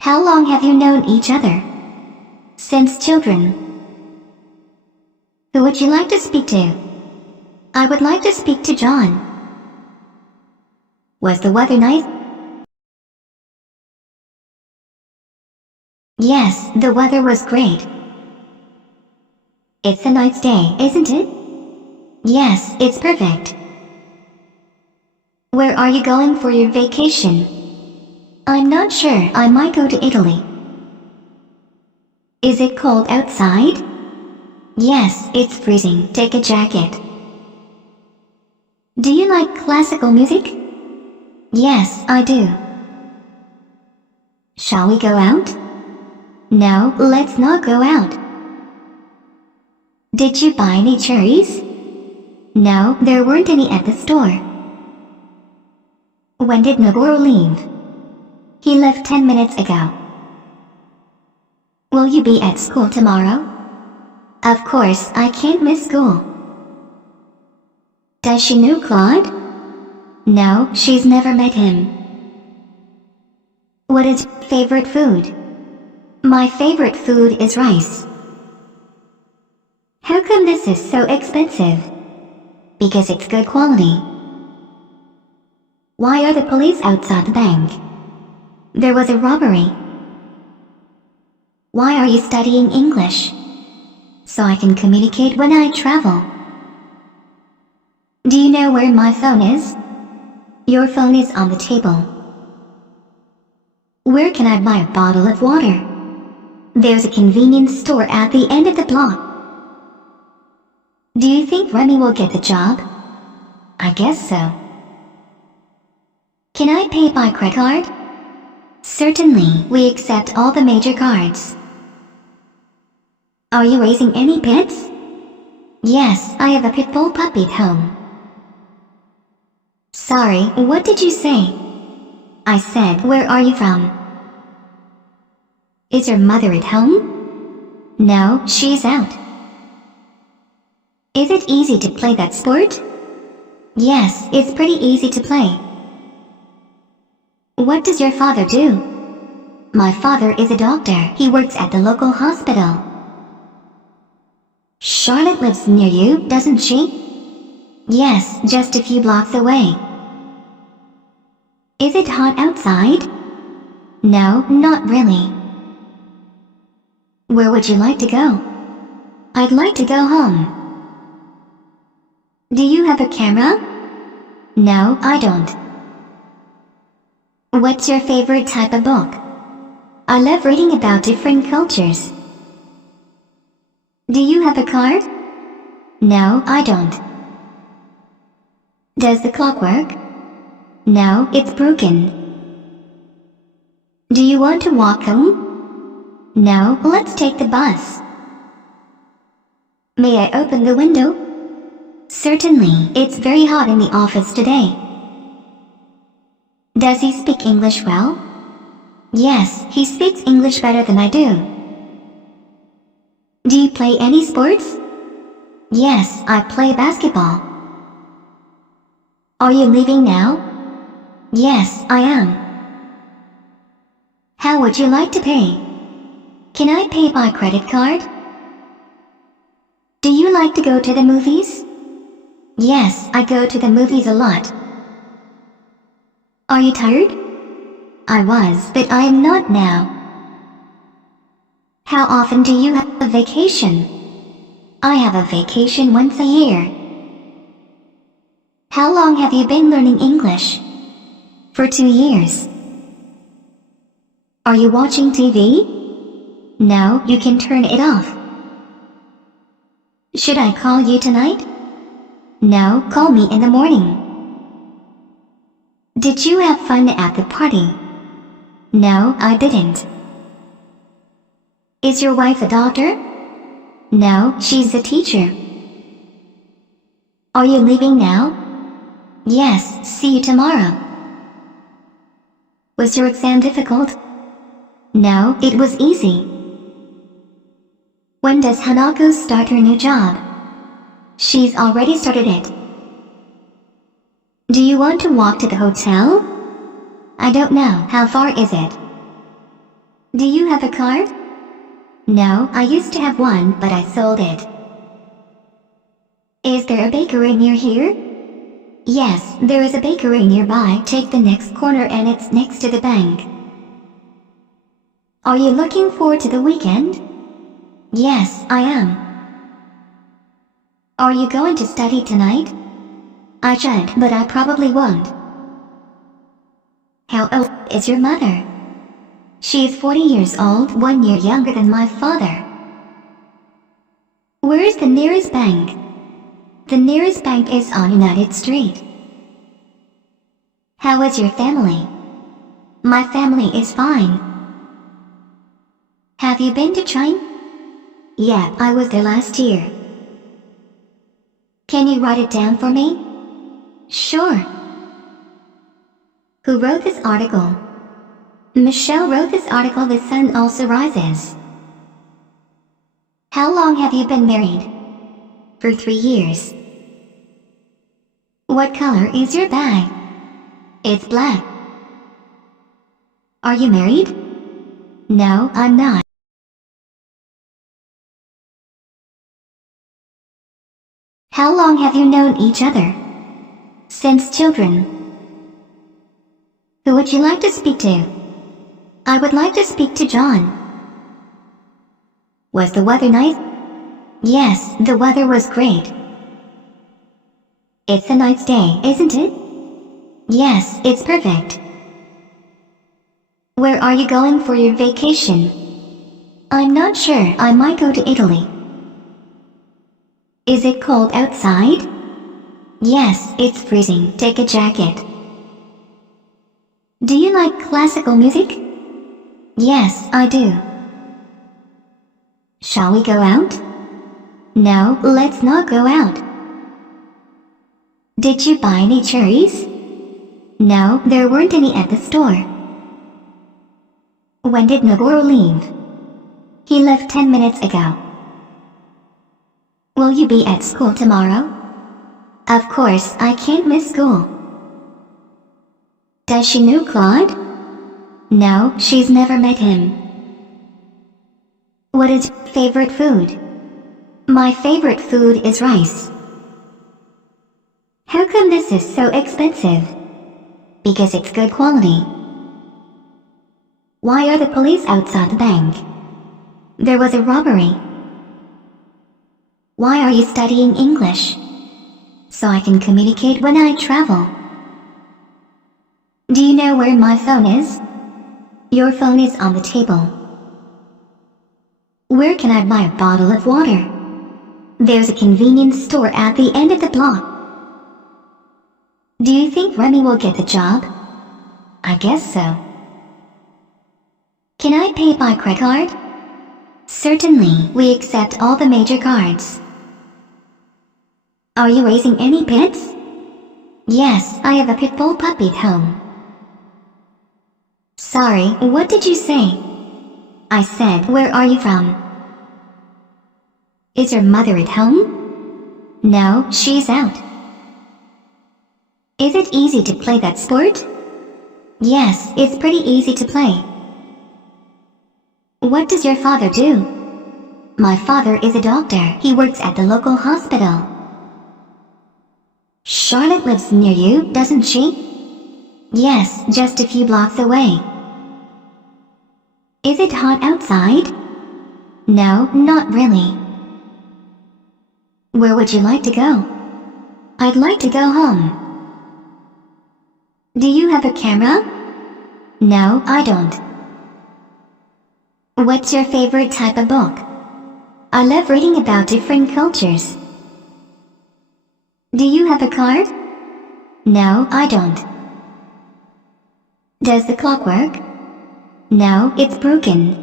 How long have you known each other? Since children. Who would you like to speak to? I would like to speak to John. Was the weather nice? Yes, the weather was great. It's a nice day, isn't it? Yes, it's perfect. Where are you going for your vacation? I'm not sure. I might go to Italy. Is it cold outside? Yes, it's freezing. Take a jacket. Do you like classical music? Yes, I do. Shall we go out? No, let's not go out. Did you buy any cherries? No, there weren't any at the store. When did Nagoro leave? He left 10 minutes ago. Will you be at school tomorrow? Of course, I can't miss school. Does she know Claude? No, she's never met him. What is your favorite food? My favorite food is rice. How come this is so expensive? Because it's good quality. Why are the police outside the bank? There was a robbery. Why are you studying English? So I can communicate when I travel. Do you know where my phone is? Your phone is on the table. Where can I buy a bottle of water? There's a convenience store at the end of the block. Do you think Remy will get the job? I guess so. Can I pay by credit card? Certainly, we accept all the major cards. Are you raising any pets? Yes, I have a pit bull puppy at home. Sorry, what did you say? I said, where are you from? Is your mother at home? No, she's out. Is it easy to play that sport? Yes, it's pretty easy to play. What does your father do? My father is a doctor. He works at the local hospital. Charlotte lives near you, doesn't she? Yes, just a few blocks away. Is it hot outside? No, not really. Where would you like to go? I'd like to go home. Do you have a camera? No, I don't. What's your favorite type of book? I love reading about different cultures. Do you have a card? No, I don't. Does the clock work? No, it's broken. Do you want to walk home? No, let's take the bus. May I open the window? Certainly, it's very hot in the office today. Does he speak English well? Yes, he speaks English better than I do. Do you play any sports? Yes, I play basketball. Are you leaving now? Yes, I am. How would you like to pay? Can I pay by credit card? Do you like to go to the movies? Yes, I go to the movies a lot. Are you tired? I was, but I am not now. How often do you have a vacation? I have a vacation once a year. How long have you been learning English? For 2 years. Are you watching TV? No, you can turn it off. Should I call you tonight? No, call me in the morning. Did you have fun at the party? No, I didn't. Is your wife a doctor? No, she's a teacher. Are you leaving now? Yes, see you tomorrow. Was your exam difficult? No, it was easy. When does Hanako start her new job? She's already started it. Do you want to walk to the hotel? I don't know. How far is it? Do you have a car? No, I used to have one, but I sold it. Is there a bakery near here? Yes, there is a bakery nearby. Take the next corner and it's next to the bank. Are you looking forward to the weekend? Yes, I am. Are you going to study tonight? I should, but I probably won't. How old is your mother? She is 40 years old, 1 year younger than my father. Where is the nearest bank? The nearest bank is on United Street. How is your family? My family is fine. Have you been to China? Yeah, I was there last year. Can you write it down for me? Sure. Who wrote this article? Michelle wrote this article. The sun also rises. How long have you been married? For 3 years. What color is your bag? It's black. Are you married? No, I'm not. How long have you known each other? Since children. Who would you like to speak to? I would like to speak to John. Was the weather nice? Yes, the weather was great. It's a nice day, isn't it? Yes, it's perfect. Where are you going for your vacation? I'm not sure. I might go to Italy. Is it cold outside? Yes, it's freezing. Take a jacket. Do you like classical music? Yes, I do. Shall we go out? No, let's not go out. Did you buy any cherries? No, there weren't any at the store. When did Nagoro leave? He left 10 minutes ago. Will you be at school tomorrow? Of course, I can't miss school. Does she know Claude? No, she's never met him. What is your favorite food? My favorite food is rice. How come this is so expensive? Because it's good quality. Why are the police outside the bank? There was a robbery. Why are you studying English? So I can communicate when I travel. Do you know where my phone is? Your phone is on the table. Where can I buy a bottle of water? There's a convenience store at the end of the block. Do you think Remy will get the job? I guess so. Can I pay by credit card? Certainly, we accept all the major cards. Are you raising any pets? Yes, I have a pit bull puppy at home. Sorry, what did you say? I said, where are you from? Is your mother at home? No, she's out. Is it easy to play that sport? Yes, it's pretty easy to play. What does your father do? My father is a doctor. He works at the local hospital. Charlotte lives near you, doesn't she? Yes, just a few blocks away. Is it hot outside? No, not really. Where would you like to go? I'd like to go home. Do you have a camera? No, I don't. What's your favorite type of book? I love reading about different cultures. Do you have a card? No, I don't. Does the clock work? No, it's broken.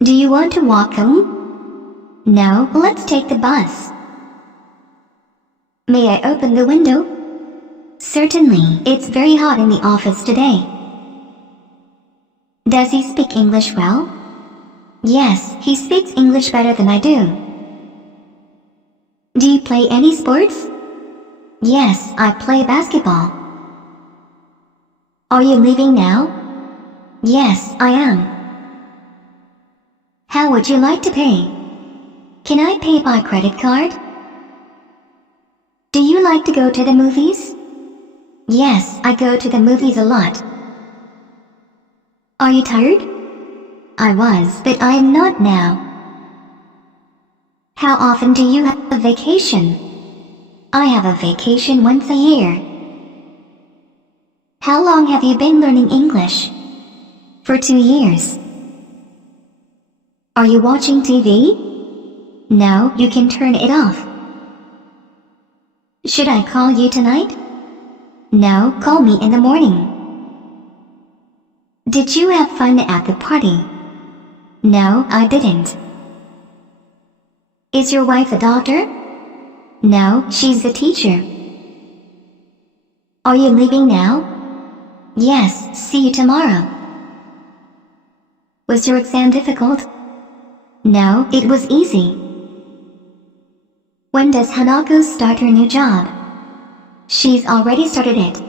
Do you want to walk home? No, let's take the bus. May I open the window? Certainly, it's very hot in the office today. Does he speak English well? Yes, he speaks English better than I do. Do you play any sports? Yes, I play basketball. Are you leaving now? Yes, I am. How would you like to pay? Can I pay by credit card? Do you like to go to the movies? Yes, I go to the movies a lot. Are you tired? I was, but I am not now. How often do you have a vacation? I have a vacation once a year. How long have you been learning English? For 2 years. Are you watching TV? No, you can turn it off. Should I call you tonight? No, call me in the morning. Did you have fun at the party? No, I didn't. Is your wife a doctor? No, she's a teacher. Are you leaving now? Yes, see you tomorrow. Was your exam difficult? No, it was easy. When does Hanako start her new job? She's already started it.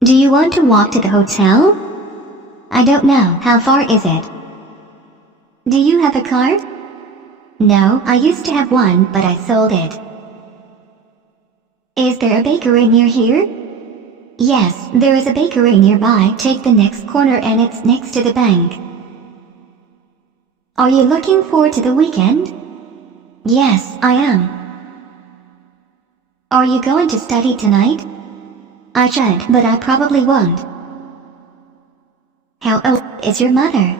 Do you want to walk to the hotel? I don't know. How far is it? Do you have a car? No, I used to have one, but I sold it. Is there a bakery near here? Yes, there is a bakery nearby. Take the next corner and it's next to the bank. Are you looking forward to the weekend? Yes, I am. Are you going to study tonight? I should, but I probably won't. How old is your mother?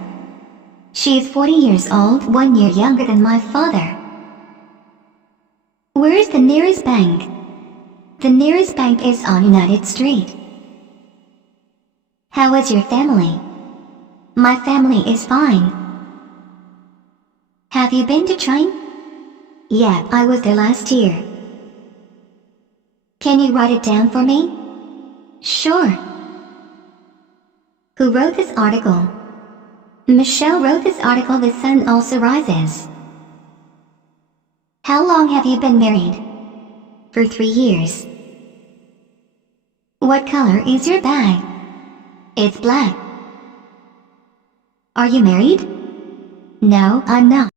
She is 40 years old, 1 year younger than my father. Where is the nearest bank? The nearest bank is on United Street. How is your family? My family is fine. Have you been to China? Yeah, I was there last year. Can you write it down for me? Sure. Who wrote this article? Michelle wrote this article. The sun also rises. How long have you been married? For 3 years. What color is your bag? It's black. Are you married? No, I'm not.